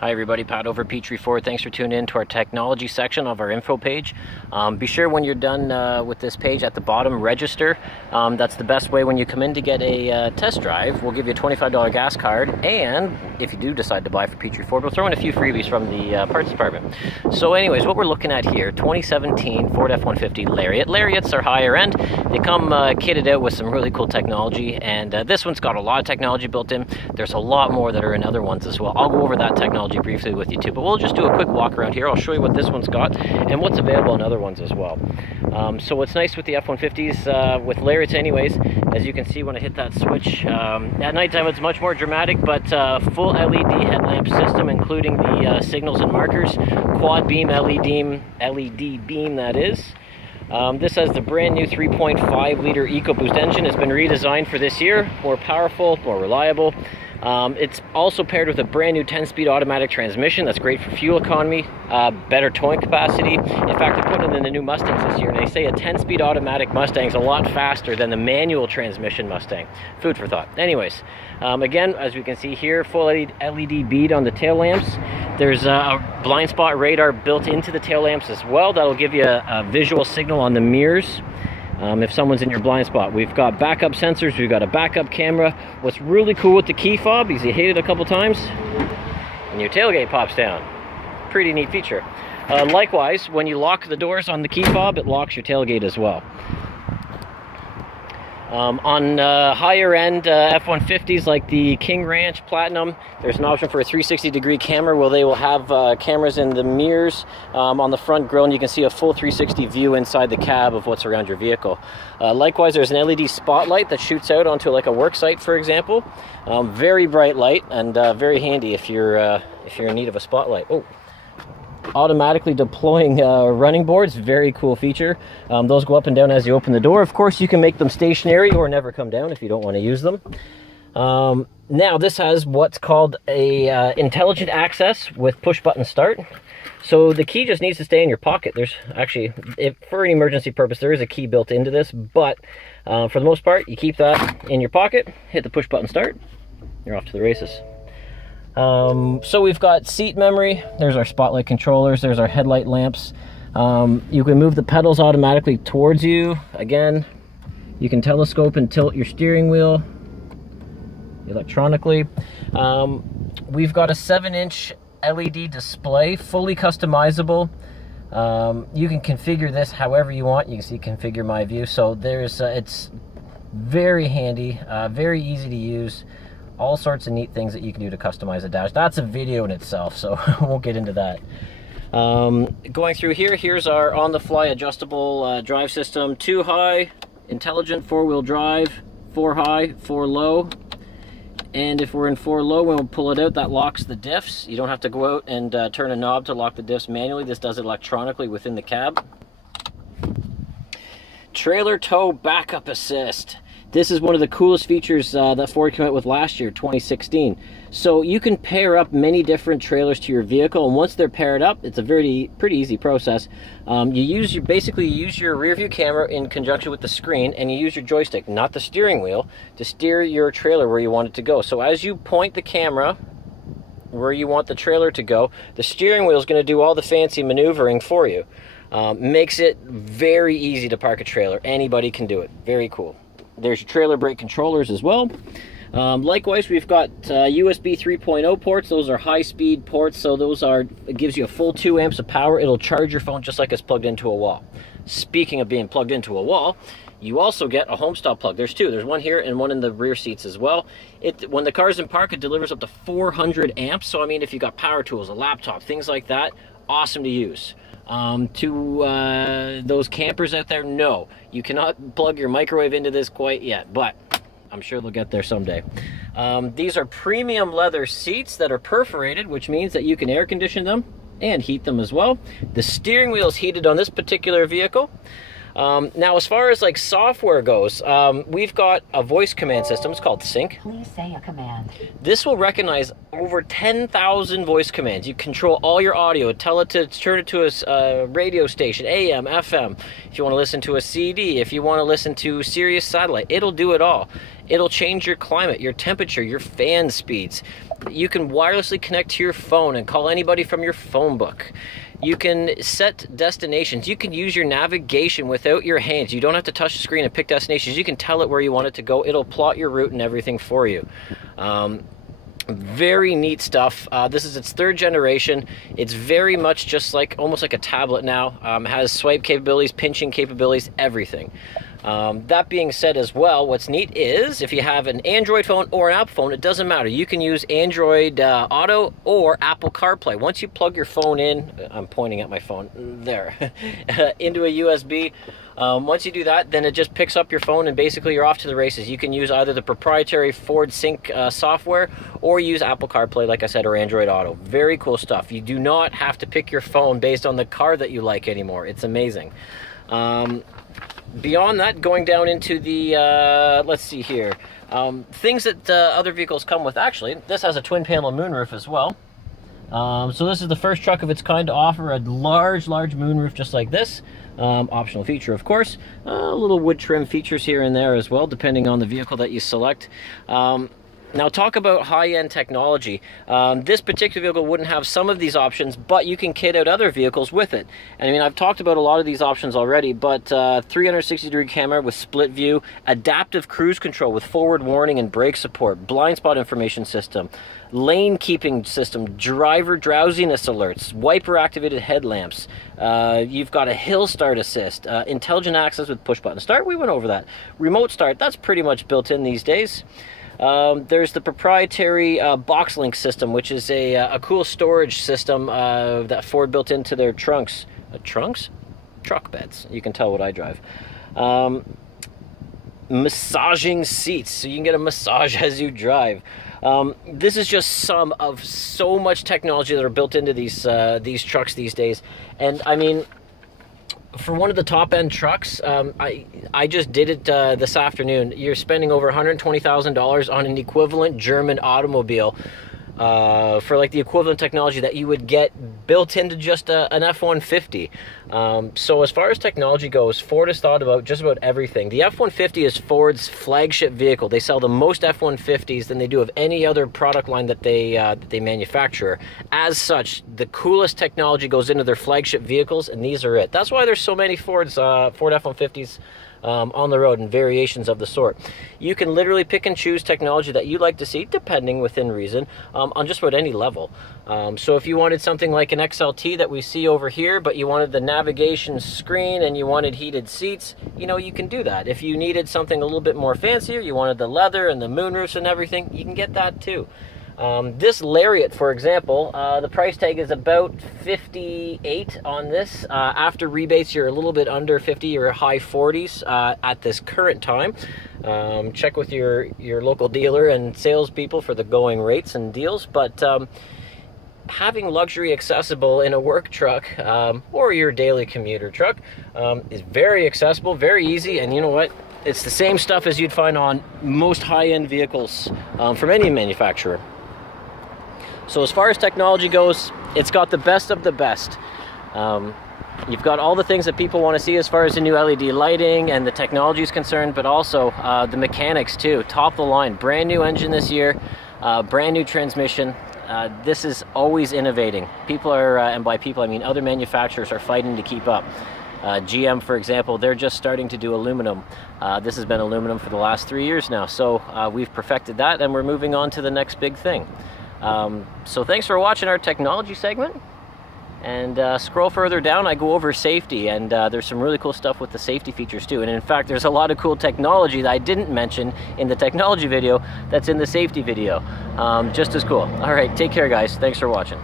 Hi everybody, Pat over at Petrie Ford. Thanks for tuning in to our technology section of our info page. Be sure when you're done with this page at the bottom, register. That's the best way when you come in to get a test drive. We'll give you a $25 gas card, and if you do decide to buy for Petrie Ford, we'll throw in a few freebies from the parts department. So anyways, what we're looking at here, 2017 Ford F-150 Lariat. Lariats are higher end. They come kitted out with some really cool technology, and this one's got a lot of technology built in. There's a lot more that are in other ones as well. I'll go over that technology briefly with you too, but we'll just do a quick walk around here. I'll show you what this one's got and what's available in other ones as well. So what's nice with the F-150s, with Lariats anyways, as you can see when I hit that switch, at nighttime it's much more dramatic, but full LED headlamp system, including the signals and markers, quad beam LED beam that is. This has the brand new 3.5 liter EcoBoost engine. It's been redesigned for this year, more powerful, more reliable. It's also paired with a brand new 10-speed automatic transmission. That's great for fuel economy, better towing capacity. In fact, they're putting it in the new Mustangs this year, and they say a 10-speed automatic Mustang is a lot faster than the manual transmission Mustang. Food for thought. Anyways, again, as we can see here, full LED bead on the tail lamps. There's a blind spot radar built into the tail lamps as well. That'll give you a visual signal on the mirrors. If someone's in your blind spot. We've got backup sensors, we've got a backup camera. What's really cool with the key fob is you hit it a couple times and your tailgate pops down. Pretty neat feature. Likewise, when you lock the doors on the key fob, it locks your tailgate as well. On higher end F-150s like the King Ranch Platinum, there's an option for a 360-degree camera where they will have cameras in the mirrors on the front grille, and you can see a full 360 view inside the cab of what's around your vehicle. Likewise, there's an LED spotlight that shoots out onto like a work site, for example. Very bright light and very handy if you're in need of a spotlight. Oh. Automatically deploying running boards, very cool feature. Those go up and down as you open the door. Of course, you can make them stationary or never come down if you don't want to use them. Now this has what's called a intelligent access with push button start. So the key just needs to stay in your pocket. There's actually, for an emergency purpose, there is a key built into this, but for the most part, you keep that in your pocket, hit the push button start, you're off to the races. So we've got seat memory, there's our spotlight controllers, there's our headlight lamps. You can move the pedals automatically towards you. Again, you can telescope and tilt your steering wheel electronically. We've got a 7-inch LED display, fully customizable. You can configure this however you want. You can see configure my view. So there's it's very handy, very easy to use. All sorts of neat things that you can do to customize a dash. That's a video in itself, so I won't get into that. Going through here, here's our on-the-fly adjustable drive system. 2 high, intelligent 4-wheel drive, 4 high, 4 low. And if we're in 4 low, when we'll pull it out, that locks the diffs. You don't have to go out and turn a knob to lock the diffs manually. This does it electronically within the cab. Trailer tow backup assist. This is one of the coolest features that Ford came out with last year, 2016. So you can pair up many different trailers to your vehicle, and once they're paired up, it's a pretty easy process. Basically you use your rear view camera in conjunction with the screen, and you use your joystick, not the steering wheel, to steer your trailer where you want it to go. So as you point the camera where you want the trailer to go, the steering wheel is going to do all the fancy maneuvering for you. Makes it very easy to park a trailer. Anybody can do it. Very cool. There's your trailer brake controllers as well. Likewise, we've got USB 3.0 ports. Those are high-speed ports, so it gives you a full 2 amps of power. It'll charge your phone just like it's plugged into a wall. Speaking of being plugged into a wall, you also get a home stop plug. There's 2. There's one here and one in the rear seats as well. When the car's in park, it delivers up to 400 amps. So, I mean, if you've got power tools, a laptop, things like that, awesome to use. To those campers out there, no, you cannot plug your microwave into this quite yet, but I'm sure they'll get there someday. These are premium leather seats that are perforated, which means that you can air condition them and heat them as well. The steering wheel is heated on this particular vehicle. Now, as far as like software goes, we've got a voice command system. It's called Sync. Please say a command. This will recognize over 10,000 voice commands. You control all your audio. Tell it to turn it to a radio station, AM, FM. If you want to listen to a CD, if you want to listen to Sirius satellite, it'll do it all. It'll change your climate, your temperature, your fan speeds. You can wirelessly connect to your phone and call anybody from your phone book. You can set destinations. You can use your navigation without your hands. You don't have to touch the screen and pick destinations. You can tell it where you want it to go. It'll plot your route and everything for you. Very neat stuff. This is its 3rd generation. It's very much just like, almost like a tablet now. It has swipe capabilities, pinching capabilities, everything. That being said as well, what's neat is if you have an Android phone or an Apple phone, it doesn't matter. You can use Android Auto or Apple CarPlay. Once you plug your phone in, I'm pointing at my phone, there, into a USB, once you do that, then it just picks up your phone and basically you're off to the races. You can use either the proprietary Ford Sync software or use Apple CarPlay, like I said, or Android Auto. Very cool stuff. You do not have to pick your phone based on the car that you like anymore. It's amazing. Beyond that, going down into the, let's see here, things that other vehicles come with. Actually, this has a twin panel moonroof as well. So this is the first truck of its kind to offer a large moonroof just like this. Optional feature, of course. Little wood trim features here and there as well, depending on the vehicle that you select. Now, talk about high-end technology. This particular vehicle wouldn't have some of these options, but you can kit out other vehicles with it. And I mean, I've talked about a lot of these options already, but 360-degree camera with split view, adaptive cruise control with forward warning and brake support, blind spot information system, lane keeping system, driver drowsiness alerts, wiper-activated headlamps. You've got a hill start assist, intelligent access with push-button start. We went over that. Remote start, that's pretty much built in these days. There's the proprietary box link system, which is a cool storage system that Ford built into their trunks. Trunks? Truck beds. You can tell what I drive. Massaging seats, so you can get a massage as you drive. This is just some of so much technology that are built into these trucks these days. And I mean, for one of the top-end trucks, I just did it this afternoon. You're spending over $120,000 on an equivalent German automobile for like the equivalent technology that you would get built into just an F-150. So as far as technology goes, Ford has thought about just about everything. The F-150 is Ford's flagship vehicle. They sell the most F-150s than they do of any other product line that they manufacture. As such, the coolest technology goes into their flagship vehicles, and these are it. That's why there's so many Ford F-150s on the road and variations of the sort. You can literally pick and choose technology that you like to see, depending within reason, on just about any level. So if you wanted something like an XLT that we see over here, but you wanted the navigation screen and you wanted heated seats, you know, you can do that. If you needed something a little bit more fancier, you wanted the leather and the moonroofs and everything, you can get that too. This Lariat, for example, the price tag is about $58 on this. After rebates, you're a little bit under 50 or high 40s at this current time. Check with your local dealer and salespeople for the going rates and deals. But having luxury accessible in a work truck or your daily commuter truck is very accessible, very easy, and you know what? It's the same stuff as you'd find on most high-end vehicles from any manufacturer. So as far as technology goes, it's got the best of the best. You've got all the things that people want to see as far as the new LED lighting and the technology is concerned, but also the mechanics too. Top of the line, brand new engine this year, brand new transmission. This is always innovating. People are, and by people I mean other manufacturers, are fighting to keep up. GM, for example, they're just starting to do aluminum. This has been aluminum for the last 3 years now, so we've perfected that and we're moving on to the next big thing. So thanks for watching our technology segment, and scroll further down, I go over safety, and there's some really cool stuff with the safety features too. And in fact, there's a lot of cool technology that I didn't mention in the technology video that's in the safety video. Just as cool. All right, take care guys, thanks for watching.